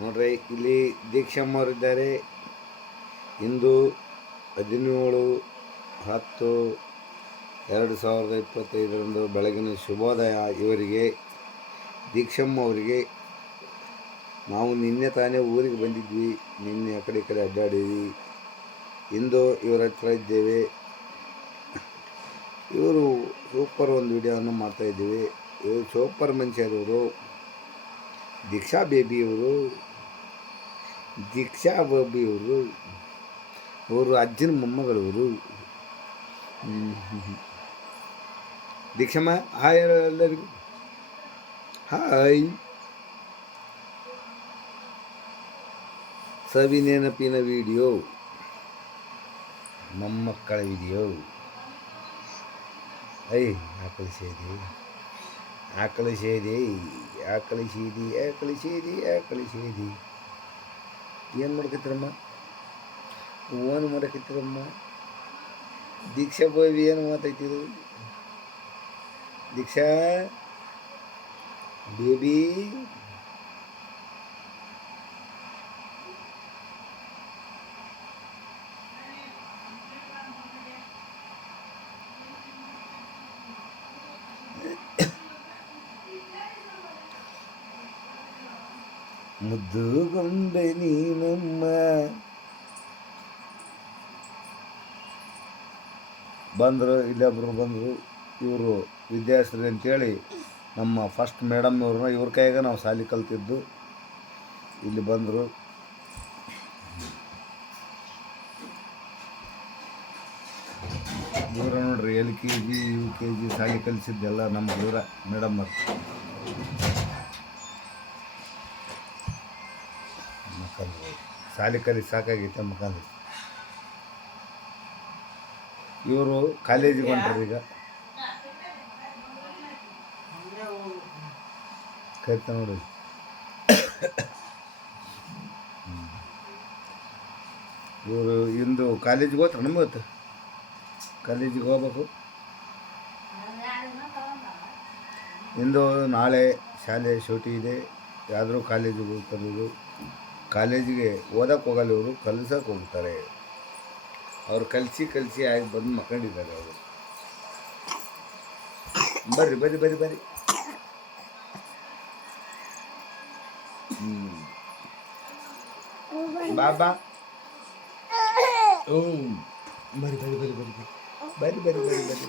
ನೋಡ್ರಿ ಇಲ್ಲಿ ದೀಕ್ಷಮ್ಮವರಿದ್ದಾರೆ. ಇಂದು 17/10/2025 ಬೆಳಗಿನ ಶುಭೋದಯ. ಇವರಿಗೆ ದೀಕ್ಷಮ್ಮ ಅವರಿಗೆ ನಾವು ನಿನ್ನೆ ತಾನೇ ಊರಿಗೆ ಬಂದಿದ್ವಿ. ನಿನ್ನೆ ಆ ಕಡೆ ಅಡ್ಡಾಡಿದ್ವಿ. ಇಂದು ಇವರ ಹತ್ರ ಇದ್ದೇವೆ. ಇವರು ಸೂಪರ್ ಒಂದು ವಿಡಿಯೋವನ್ನು ಮಾಡ್ತಾಯಿದ್ದೀವಿ. ಇವರು ಸೂಪರ್ ಮನುಷ್ಯರವರು. ದೀಕ್ಷಾ ಬೇಬಿಯವರು, ದೀಕ್ಷಾ ಬೇಬಿಯವರು, ಅವರು ಅಜ್ಜನ ಮೊಮ್ಮಗಳವರು. ದೀಕ್ಷಮ್ಮ ಹಾಯ್ ಎಲ್ಲರಿಗೂ ಹಾಯ್. ಸವಿನೆನಪಿನ ವಿಡಿಯೋ, ಮೊಮ್ಮಕ್ಕಳ ವಿಡಿಯೋ. ಆಕಳಿ ಸೇದಿ ಆಕಳಿ ಸೇದಿ ಆಕಳಿ ಸೇದಿ ಆಕಳಿ ಸೇದಿ ಆಕಳಿ ಸೇದಿ. ಏನು ಮಾಡ್ಕತ್ತಿರಮ್ಮ? ಏನು ಮಾಡಕತ್ತಿರಮ್ಮ? ದೀಕ್ಷಾ ಬೇಬಿ ಏನು ಮಾತಾಡ್ತಿದ್ರು? ದೀಕ್ಷಾ ಬೇಬಿ ಮುದ್ದು ಗೊಂಬೆ ನೀನಮ್ಮ. ಬಂದರು, ಇಲ್ಲೊಬ್ಬರು ಬಂದರು. ಇವರು ವಿದ್ಯಾಶ್ರೀ ಅಂತೇಳಿ ನಮ್ಮ ಫಸ್ಟ್ ಮೇಡಮ್ ಇವ್ರನ್ನ ಇವ್ರ ಕೈಯಾಗ ನಾವು ಶಾಲೆ ಕಲ್ತಿದ್ದು. ಇಲ್ಲಿ ಬಂದರು. ಇವ್ರ ನೋಡ್ರಿ LKG UKG ಶಾಲೆ ಕಲಿಸಿದ್ದೆಲ್ಲ ನಮ್ಮ ಇವರ ಮೇಡಮ್ ಅವ್ರು. ಶಾಲೆ ಕಲಿ ಸಾಕಾಗೈತೆ ಮಕ್ಕಂದು. ಇವರು ಕಾಲೇಜಿಗೆ ಹೊಂಟ್ರಿ ಈಗ. ಕರಿತ ನೋಡಿ. ಇವರು ಇಂದು ಕಾಲೇಜಿಗೆ ಹೋಗ್ತಾರೆ. ನಮ್ಗೆ ಗೊತ್ತು ಕಾಲೇಜಿಗೆ ಹೋಗ್ಬೇಕು. ಇಂದು ನಾಳೆ ಶಾಲೆ ಸೂಟಿ ಇದೆ. ಯಾದರೂ ಕಾಲೇಜಿಗೆ ಹೋಗ್ತಾರೆ. ಕಾಲೇಜಿಗೆ ಓದಕ್ಕೆ ಹೋಗಲ್ಲ, ಇವರು ಕಲಿಸಕ್ಕೆ ಹೋಗ್ತಾರೆ. ಅವ್ರು ಕಲಿಸಿ ಆಗಿ ಬಂದು ಮಕ್ಕಂಡಿದ್ದಾರೆ ಅವರು. ಬರ್ರಿ ಬರ್ರಿ ಬರ್ರಿ ಬರ್ರಿ. ಬಾಬಾ ಬರ್ರಿ ಬರ್ರಿ ಬರ್ರಿ ಬರ್ರಿ ಬರ್ರಿ ಬರ್ರಿ ಬರ್ರಿ ಬರ್ರಿ ಬರ್ರಿ.